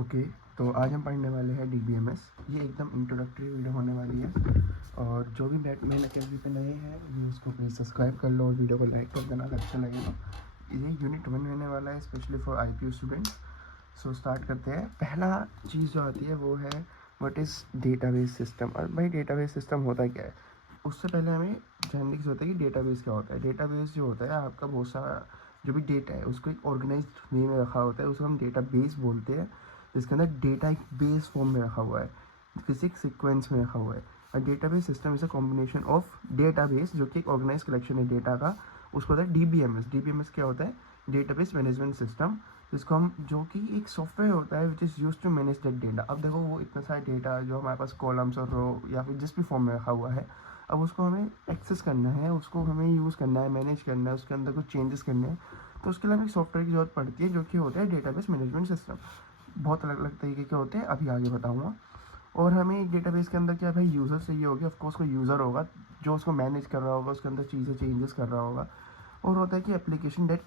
Okay, तो आज हम पढ़ने वाले हैं DBMS। ये एकदम इंट्रोडक्टरी वीडियो होने वाली है, और जो भी मैन अकेडमी पे नए हैं ये उसको प्लीज़ सब्सक्राइब कर लो और वीडियो को लाइक कर देना अच्छा लगे तो। ये यूनिट 1 होने वाला है specially for IPU students. So start करते हैं। पहला चीज़ जो आती है वो है व्हाट इज़ डेटाबेस सिस्टम। और भाई डेटाबेस सिस्टम होता क्या है, उससे पहले हमें जानने की ज़रूरत है कि डेटाबेस क्या होता है। डेटाबेस जो होता है आपका बहुत सारा जो भी डेटा है उसको एक ऑर्गेनाइज्ड वे में रखा होता है, उसको हम डेटाबेस बोलते हैं, जिसके अंदर डेटा एक बेस फॉर्म में रखा हुआ है, फिजिक्स सीक्वेंस में रखा हुआ है। और database system is a combination of database जो कि एक ऑर्गेनाइज कलेक्शन है डेटा का, उसको होता है DBMS। DBMS क्या होता है? डेटाबेस मैनेजमेंट सिस्टम, जिसको हम जो कि एक सॉफ्टवेयर होता है which is use to manage that data. अब देखो वो इतना सारा डेटा जो हमारे पास कॉलम्स और रो या फिर जिस भी फॉर्म में रखा हुआ है, अब उसको हमें एक्सेस करना है, उसको हमें यूज़ करना है, मैनेज करना है, उसके अंदर कुछ चेंजेस करने हैं, तो उसके लिए हमें सॉफ्टवेयर की जरूरत पड़ती है जो कि होता है डेटाबेस मैनेजमेंट सिस्टम। बहुत अलग अलग तरीके के होते हैं, अभी आगे बताऊँगा। और हमें एक डेटाबेस के अंदर क्या भाई यूज़र चाहिए होगी, ऑफकोर्स कोई यूज़र होगा जो उसको मैनेज कर रहा होगा, उसके अंदर चीज़ें चेंजेस कर रहा होगा। और होता है कि application that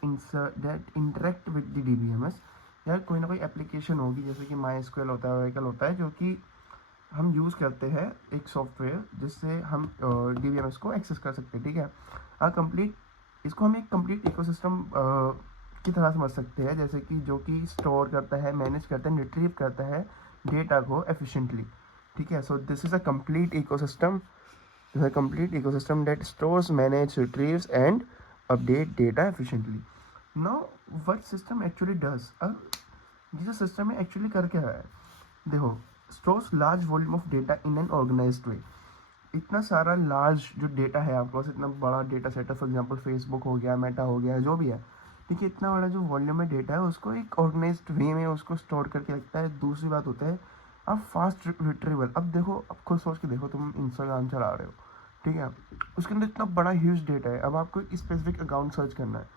interact with the DBMS। यार कोई ना कोई एप्लीकेशन होगी, जैसे कि MySQL होता है, Oracle होता है, जो कि हम यूज़ करते हैं एक सॉफ्टवेयर जिससे हम DBMS को एक्सेस कर सकते हैं। ठीक है, कंप्लीट इसको हम एक कंप्लीट इकोसिस्टम की तरह समझ सकते हैं, जैसे कि जो कि स्टोर करता है, मैनेज करता है, रिट्रीव करता है डेटा को एफिशिएंटली। ठीक है, so this is a complete ecosystem, a complete ecosystem that stores, manages, retrieves and update data efficiently. Now what system actually does? अब ये सिस्टम में एक्चुअली कर क्या रहा है, देखो, stores large volume of data in an organized way. इतना सारा लार्ज जो डेटा है आपके पास, इतना बड़ा डेटा सेट है, फॉर एग्जांपल फेसबुक हो गया, मेटा हो गया, जो भी है, ठीक है, इतना बड़ा जो वॉल्यूम में डेटा है उसको एक ऑर्गेनाइज्ड वे में उसको स्टोर करके रखता है। दूसरी बात होता है अब फास्ट रिट्रीवल। अब देखो, अब खुद सोच के देखो, तुम इंस्टाग्राम चला रहे हो, ठीक है, उसके अंदर इतना बड़ा ह्यूज डेटा है, अब आपको एक स्पेसिफिक अकाउंट सर्च करना है,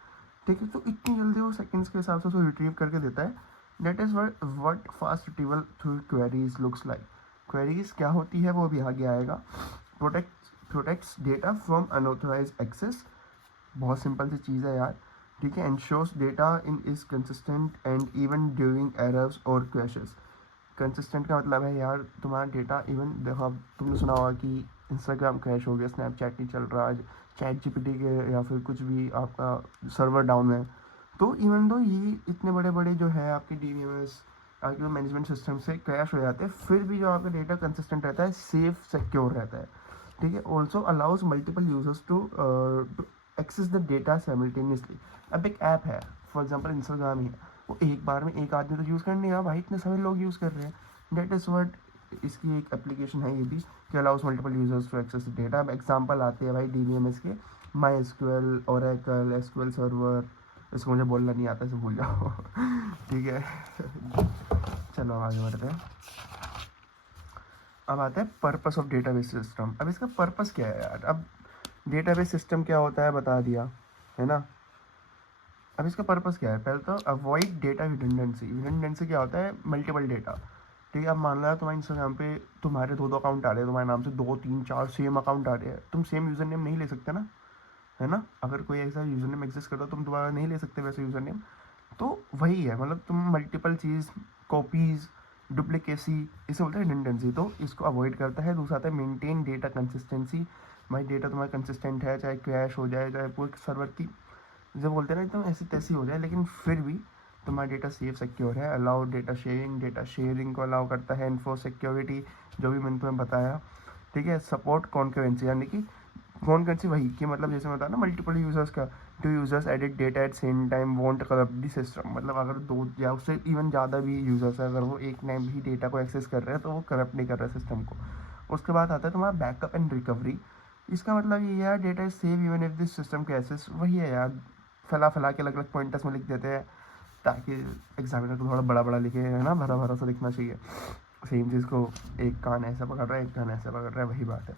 ठीक है, तो इतनी जल्दी वो सेकंड्स के हिसाब से उसको रिट्रीव करके देता है। That is what fast retrieval through queries looks like. Queries क्या होती है वो भी आगे आएगा। Protects data from unauthorized access, बहुत सिंपल सी चीज़ है यार, ठीक है। Ensures data in is consistent and even during errors और क्रैशेस। कंसिस्टेंट का मतलब है यार तुम्हारा डेटा इवन, देखो अब तुमने सुना होगा कि इंस्टाग्राम क्रैश हो गया, स्नैपचैट नहीं चल रहा आज, ChatGPT के या फिर कुछ भी आपका सर्वर डाउन है, तो इवन दो ये इतने बड़े बड़े जो है आपके DBMS आपके मैनेजमेंट सिस्टम से क्रैश हो जाते हैं, फिर भी जो आपका डेटा कंसिस्टेंट रहता है, सेफ सिक्योर रहता है। ठीक है, also allows multiple users to access the data simultaneously. अब एक ऐप है, फॉर एग्जाम्पल इंस्टाग्राम ही है, वो एक बार में एक आदमी तो यूज़ कर नहीं रहा भाई, इतने सारे लोग यूज़ कर रहे हैं। डेट इज़ वर्ड, इसकी एक एप्लीकेशन है ये भी कि allows multiple users to access data. अब एग्जाम्पल आते हैं भाई DBMS के, MySQL, Oracle, SQL सर्वर, इसको मुझे बोलना नहीं आता, इसे भूल जाओ ठीक है चलो आगे बढ़ते हैं। अब आता है पर्पस ऑफ डेटाबेस सिस्टम। अब इसका पर्पस क्या है यार, अब डेटाबेस सिस्टम क्या होता है बता दिया है ना। अब इसका पर्पस क्या है, पहले तो अवॉइड डेटा रिडंडेंसी। रिडंडेंसी क्या होता है, मल्टीपल डेटा। ठीक है, अब मान लो तुम्हारे इंस्टाग्राम पे तुम्हारे दो दो अकाउंट आ रहे हैं, तुम्हारे नाम से 2 3 4 सेम अकाउंट आ रहे हैं, तुम सेम यूज़र नेम नहीं ले सकते ना, है ना। अगर कोई ऐसा यूज़र नेम एग्जिस्ट करता तुम दोबारा नहीं ले सकते वैसे यूज़र नेम। तो वही है, मतलब तुम मल्टीपल चीज़, कॉपीज़, डुप्लीकेसी, इसे बोलते हैं रिडंडेंसी, तो इसको अवॉइड करता है। दूसरा आता है मेंटेन डेटा कंसिस्टेंसी। भाई डेटा तुम्हारा कंसिस्टेंट है, चाहे क्रैश हो जाए, चाहे पूरे सर्वर की जो बोलते हैं ना एकदम ऐसी तैसी हो जाए, लेकिन फिर भी तुम्हारा डेटा सेफ सिक्योर है। अलाउ डेटा शेयरिंग को अलाउ करता है। इन्फो सिक्योरिटी, जो भी मैंने तुम्हें बताया, ठीक है। सपोर्ट कॉन्करेंसी, यानी कि कॉन्करेंसी वही कि मतलब जैसे मैं बताया ना मल्टीपल यूजर्स का, two users edit data at same time won't corrupt the system. मतलब अगर दो या उससे इवन ज़्यादा भी यूजर्स है, अगर वो एक टाइम ही डेटा को एक्सेस कर रहे हैं तो वो करप्ट नहीं कर रहे सिस्टम को। उसके बाद आता है तुम्हारा बैकअप एंड रिकवरी। इसका मतलब ये है data is save even if this system cases. वही है यार, फैला फैला के अलग अलग पॉइंटर्स में लिख देते हैं ताकि एग्जामिनर को थोड़ा बड़ा बड़ा लिखे, है ना, भरा भरा सा दिखना चाहिए। सेम चीज़ को एक कान ऐसा पकड़ रहा है, एक कान ऐसा पकड़ रहा है, वही बात है।